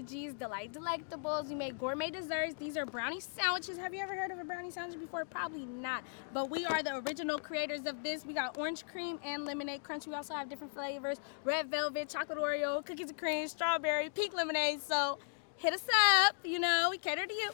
DG's Delight Delectables. We make gourmet desserts. These are brownie sandwiches. Have you ever heard of a brownie sandwich before? Probably not. But we are the original creators of this. We got orange cream and lemonade crunch. We also have different flavors. Red velvet, chocolate Oreo, cookies and cream, strawberry, pink lemonade. So hit us up. You know, we cater to you.